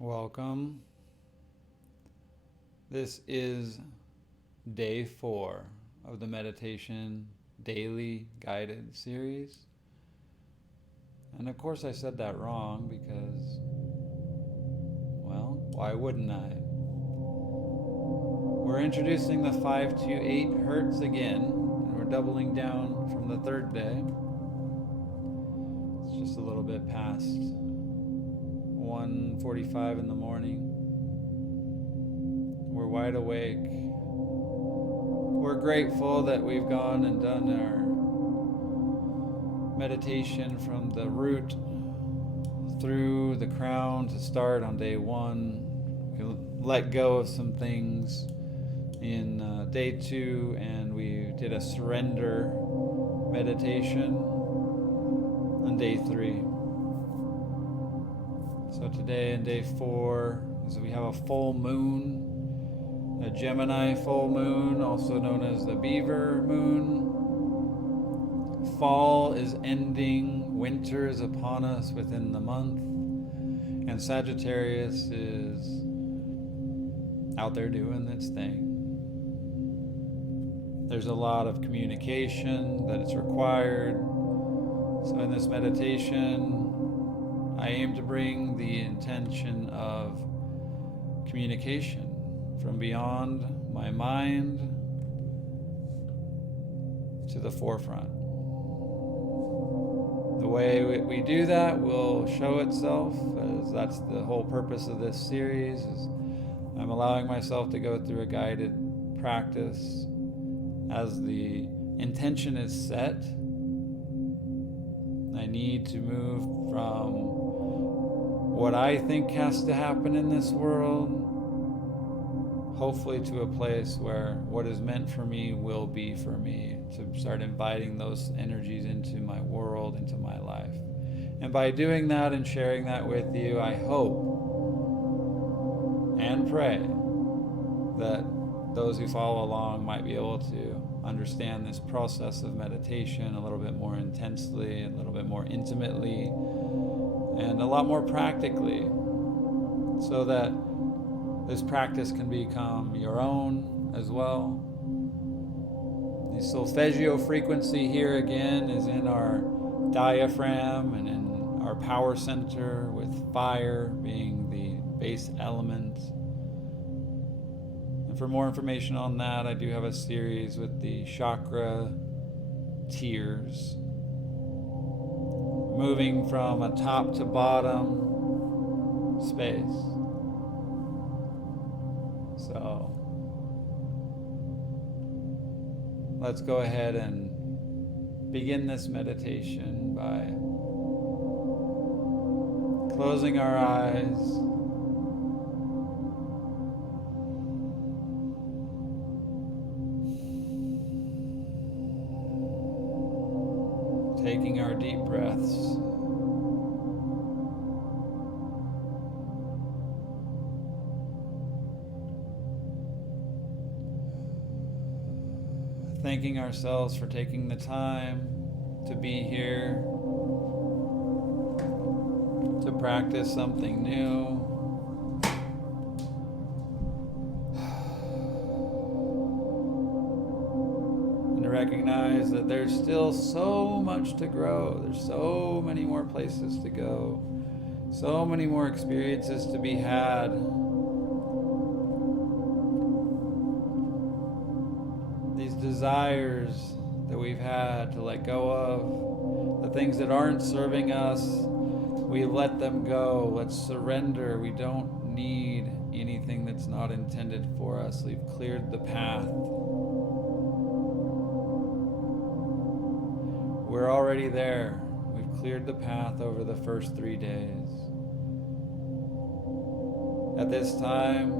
Welcome. This is day 4 of the meditation daily guided series. And of course I said that wrong because, well, why wouldn't I? We're introducing the 5 to 8 hertz again, and we're doubling down from the third day. It's just a little bit past 1:45 in the morning. We're wide awake. We're grateful that we've gone and done our meditation from the root through the crown to start on day 1. We let go of some things in day 2, and we did a surrender meditation on day 3. So today in day 4 is we have a full moon, a Gemini full moon, also known as the beaver moon. Fall is ending, winter is upon us within the month, and Sagittarius is out there doing its thing. There's a lot of communication that is required. So in this meditation, I aim to bring the intention of communication from beyond my mind to the forefront. The way we do that will show itself, as that's the whole purpose of this series, is I'm allowing myself to go through a guided practice as the intention is set. I need to move from what I think has to happen in this world, hopefully to a place where what is meant for me will be for me, to start inviting those energies into my world, into my life. And by doing that and sharing that with you, I hope and pray that those who follow along might be able to understand this process of meditation a little bit more intensely, a little bit more intimately, and a lot more practically, so that this practice can become your own as well. The solfeggio frequency here again is in our diaphragm and in our power center, with fire being the base element. And for more information on that, I do have a series with the chakra tiers, moving from a top to bottom space. So let's go ahead and begin this meditation by closing our eyes, taking our deep breaths. Thanking ourselves for taking the time to be here, to practice something new. And to recognize that there's still so much to grow. There's so many more places to go, so many more experiences to be had. These desires that we've had to let go of, the things that aren't serving us, we let them go. Let's surrender. We don't need anything that's not intended for us. We've cleared the path. We're already there. We've cleared the path over the first 3 days. At this time,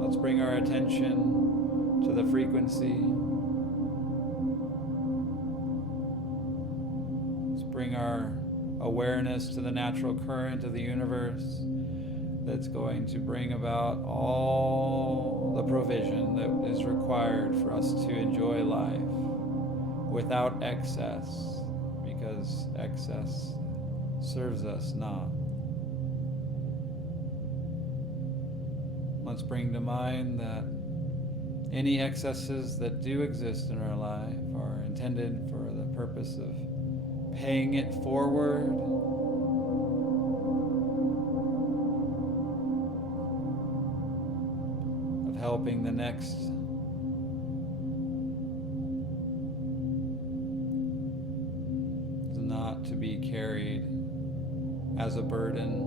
let's bring our attention to the frequency. Let's bring our awareness to the natural current of the universe that's going to bring about all the provision that is required for us to enjoy life without excess, because excess serves us not. Let's bring to mind that any excesses that do exist in our life are intended for the purpose of paying it forward, of helping the next not to be carried as a burden,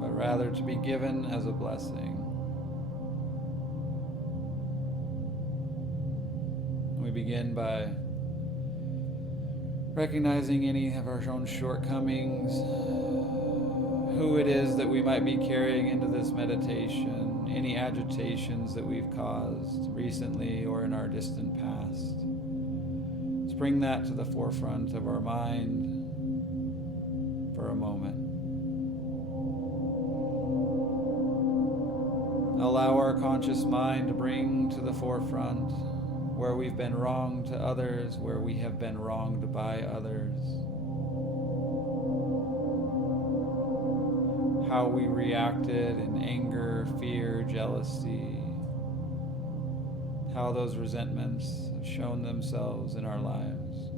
but rather to be given as a blessing. We begin by recognizing any of our own shortcomings, who it is that we might be carrying into this meditation, any agitations that we've caused recently or in our distant past. Let's bring that to the forefront of our mind for a moment. Allow our conscious mind to bring to the forefront where we've been wrong to others, where we have been wronged by others, how we reacted in anger, fear, jealousy, how those resentments have shown themselves in our lives.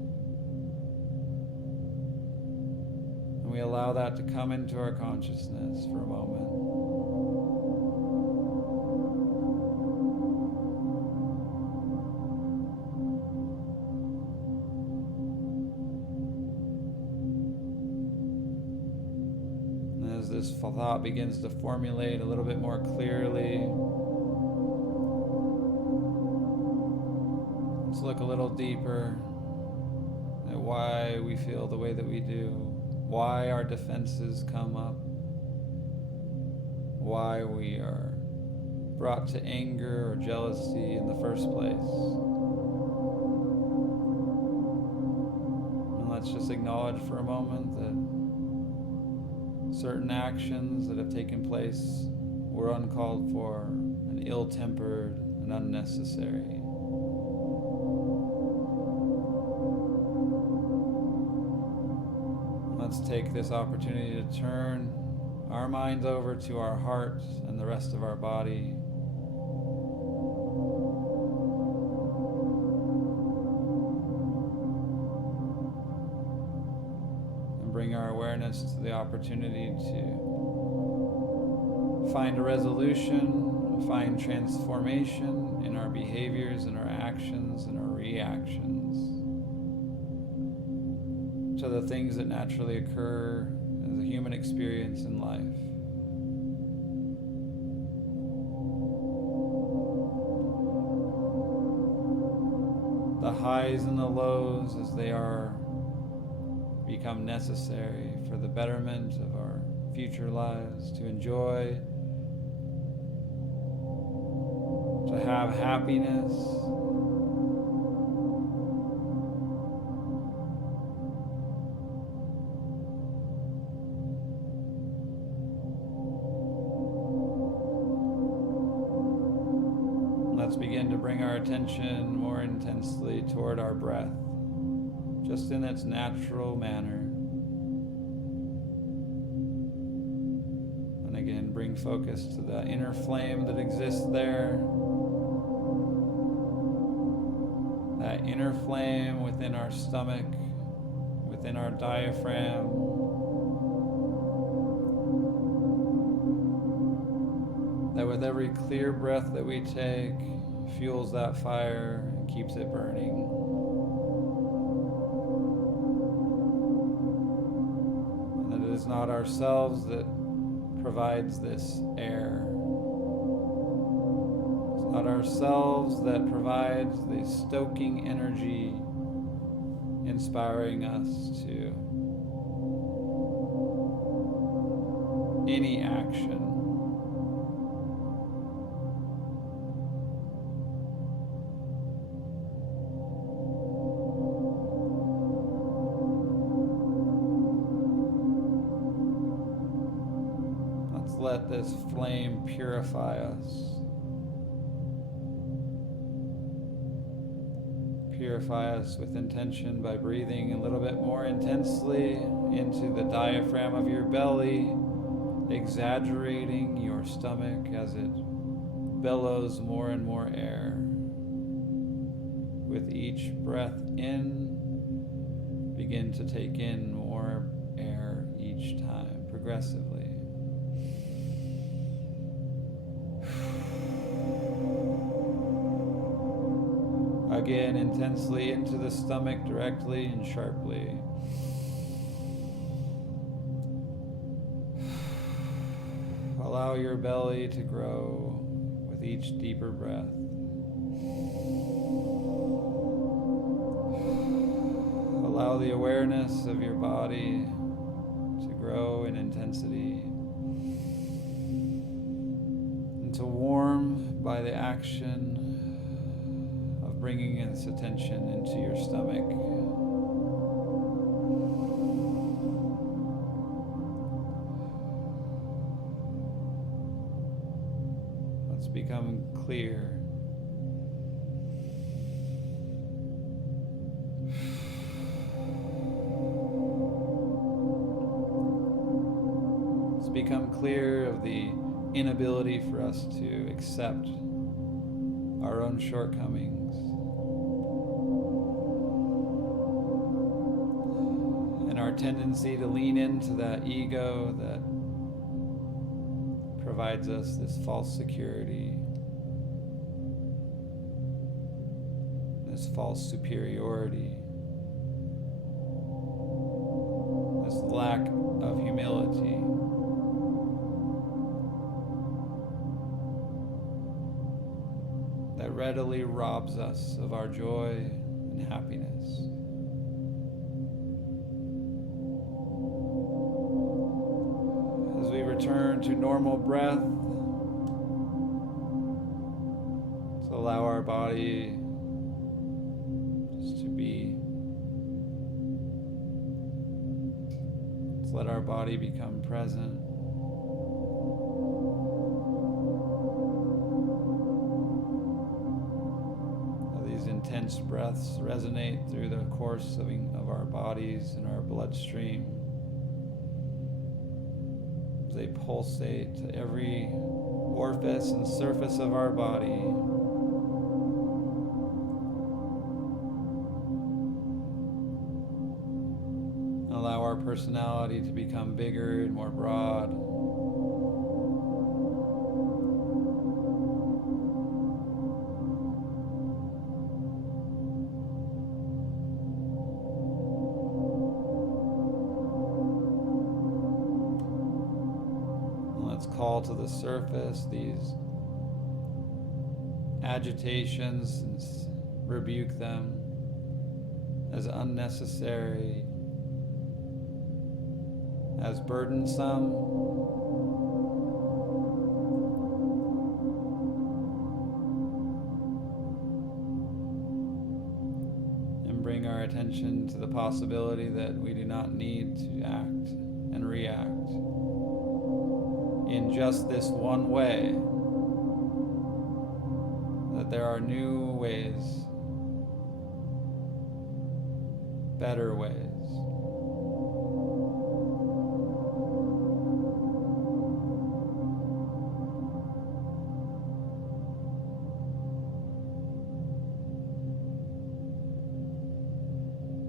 And we allow that to come into our consciousness for a moment. As this thought begins to formulate a little bit more clearly, let's look a little deeper at why we feel the way that we do, why our defenses come up, why we are brought to anger or jealousy in the first place. And let's just acknowledge for a moment that certain actions that have taken place were uncalled for and ill-tempered and unnecessary. Let's take this opportunity to turn our minds over to our heart and the rest of our body. Bring our awareness to the opportunity to find a resolution, find transformation in our behaviors, in our actions, and our reactions to the things that naturally occur as a human experience in life. The highs and the lows as they are become necessary for the betterment of our future lives, to enjoy, to have happiness, let's begin to bring our attention more intensely toward our breath, just in its natural manner. And again, bring focus to the inner flame that exists there. That inner flame within our stomach, within our diaphragm. That with every clear breath that we take, fuels that fire and keeps it burning. It is not ourselves that provides this air. It's not ourselves that provides the stoking energy, inspiring us to any action. Let this flame purify us. Purify us with intention by breathing a little bit more intensely into the diaphragm of your belly, exaggerating your stomach as it bellows more and more air. With each breath in, begin to take in more air each time, progressively. Again, intensely into the stomach, directly and sharply. Allow your belly to grow with each deeper breath. Allow the awareness of your body to grow in intensity and to warm by the action of bringing its attention into your stomach. Let's become clear. Let's become clear of the inability for us to accept our own shortcomings and our tendency to lean into that ego that provides us this false security, this false superiority, this lack of humility. That readily robs us of our joy and happiness. As we return to normal breath, to allow our body just to be. Let's let our body become present. These intense breaths resonate through the course of our bodies and our bloodstream. They pulsate to every orifice and surface of our body. Allow our personality to become bigger and more broad. Call to the surface these agitations and rebuke them as unnecessary, as burdensome, and bring our attention to the possibility that we do not need to act and react in just this one way, that there are new ways, better ways.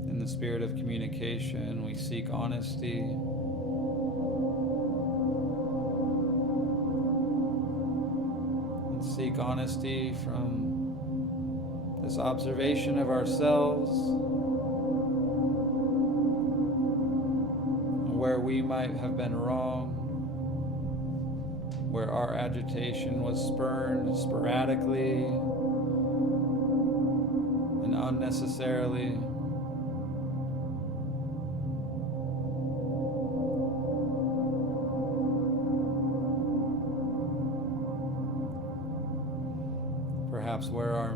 In the spirit of communication, we seek honesty. Seek honesty from this observation of ourselves, where we might have been wrong, where our agitation was spurned sporadically and unnecessarily. Perhaps where our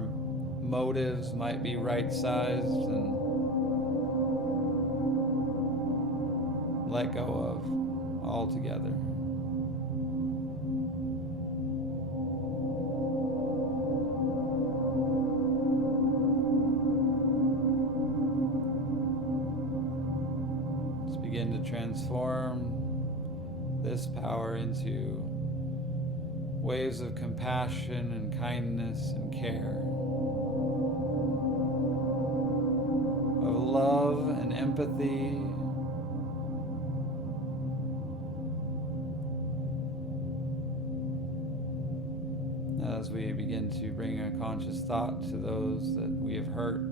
motives might be right-sized and let go of altogether. Let's begin to transform this power into waves of compassion and kindness and care, of love and empathy, as we begin to bring a conscious thought to those that we have hurt.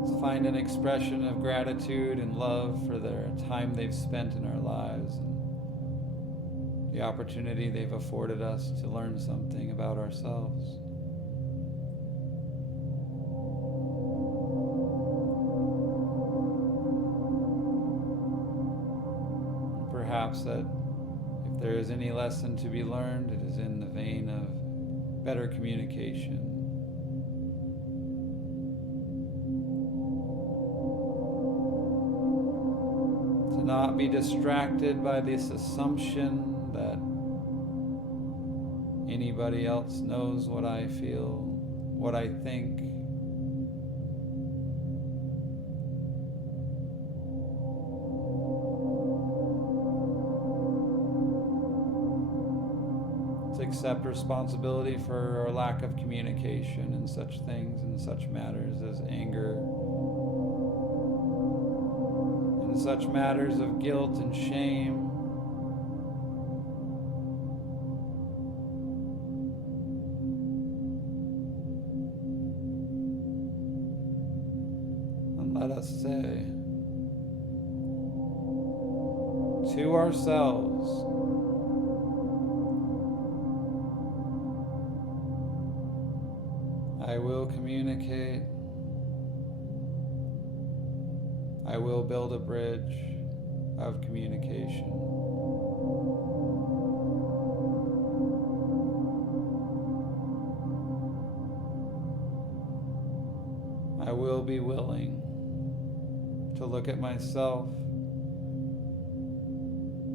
Let's find an expression of gratitude and love for their time they've spent in our lives and the opportunity they've afforded us to learn something about ourselves. Perhaps that if there is any lesson to be learned, it is in the vein of better communication. To not be distracted by this assumption that anybody else knows what I feel, what I think. Accept responsibility for our lack of communication in such things, in such matters as anger, in such matters of guilt and shame. And let us say to ourselves, I will communicate. I will build a bridge of communication. I will be willing to look at myself,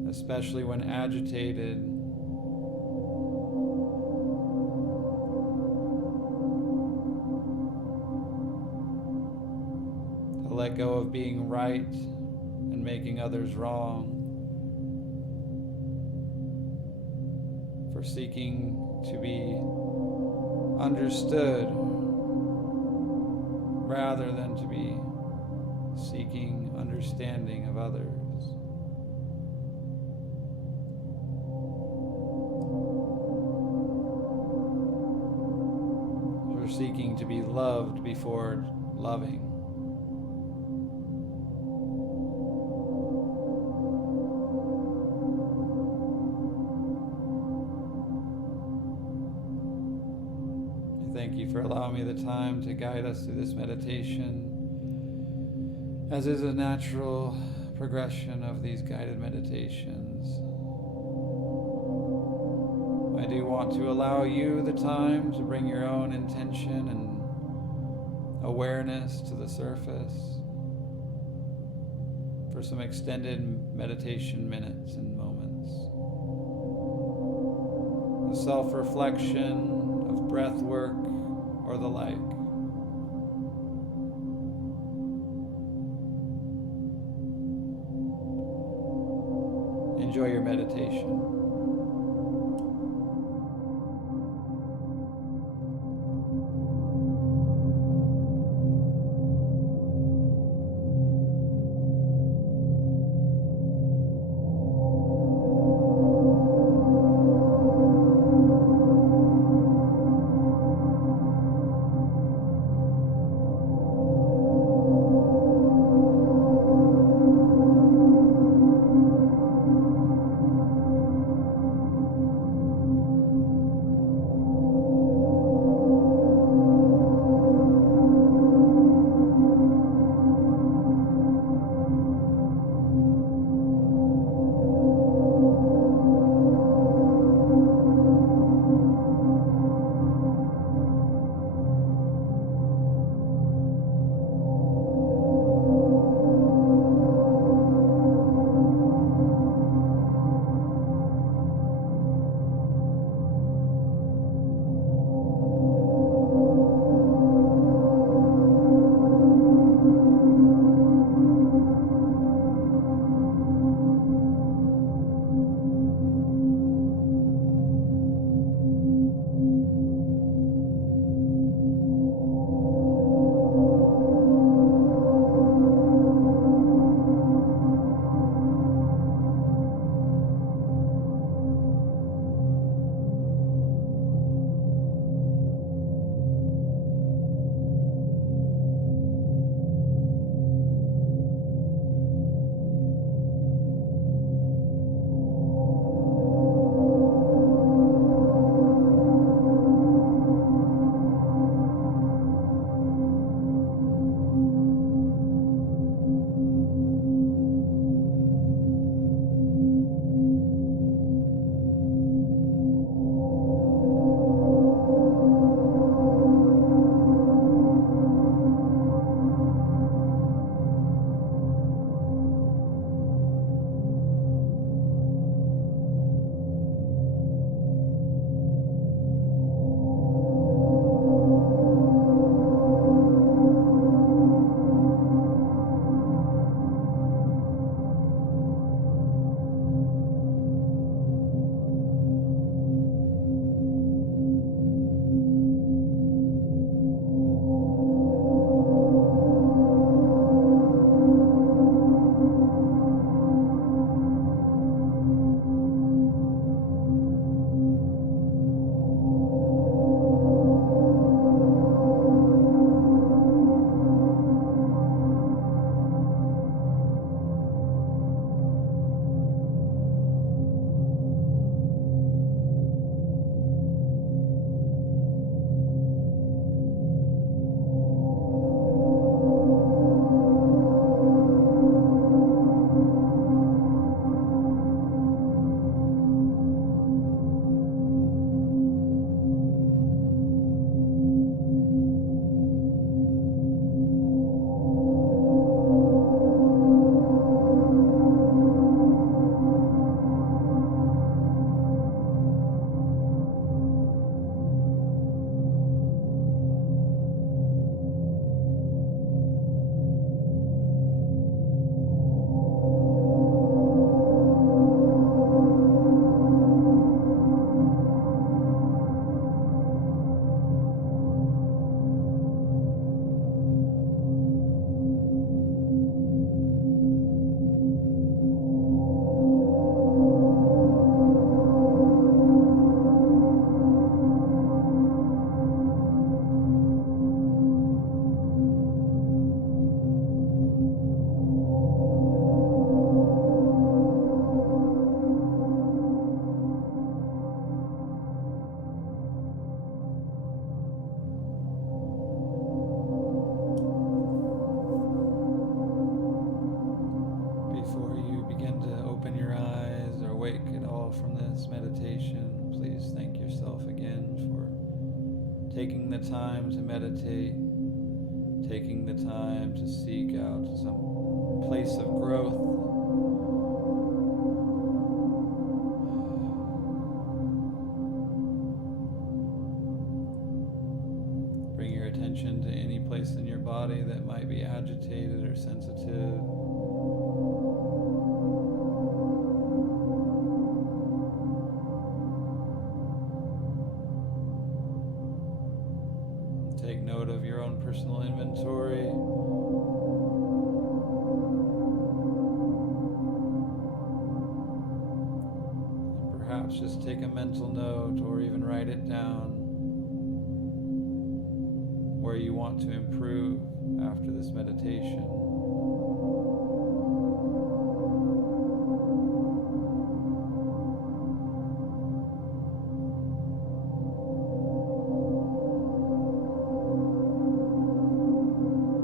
especially when agitated, let go of being right and making others wrong, for seeking to be understood rather than to be seeking understanding of others. For seeking to be loved before loving. Thank you for allowing me the time to guide us through this meditation, as is a natural progression of these guided meditations. I do want to allow you the time to bring your own intention and awareness to the surface for some extended meditation minutes and moments. The self-reflection of breath work or the like. Enjoy your meditation. taking the time to meditate, taking the time to seek out some place of growth. Bring your attention to any place in your body that might be agitated or sensitive. Take note of your own personal inventory. And perhaps just take a mental note or even write it down where you want to improve after this meditation.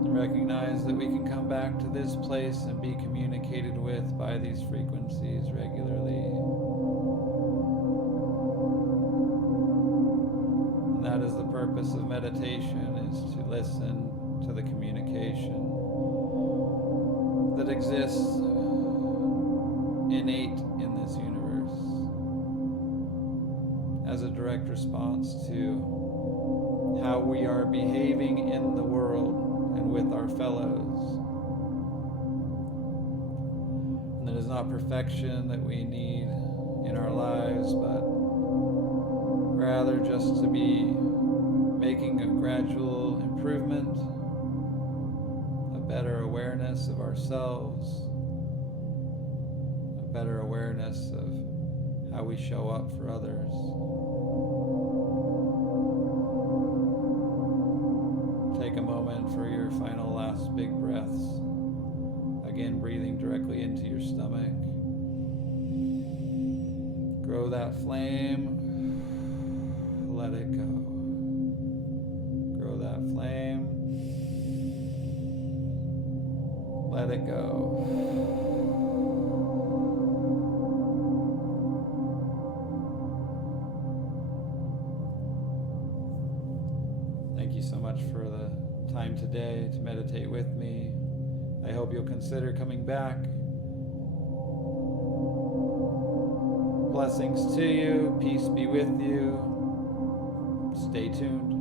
Recognize that we can come back to this place and be communicated with by these frequencies regularly. And that is the purpose of meditation, is to listen to the communication that exists innate in this universe as a direct response to how we are behaving in the world and with our fellows. And it is not perfection that we need in our lives, but rather just to be making a gradual improvement, a better awareness of ourselves, a better awareness of how we show up for others. Take a moment for your final last big breaths. Again, breathing directly into your stomach. Grow that flame. Let it go. Grow that flame. Let it go. Thank you so much for the time today to meditate with me. I hope you'll consider coming back. Blessings to you. Peace be with you. Stay tuned.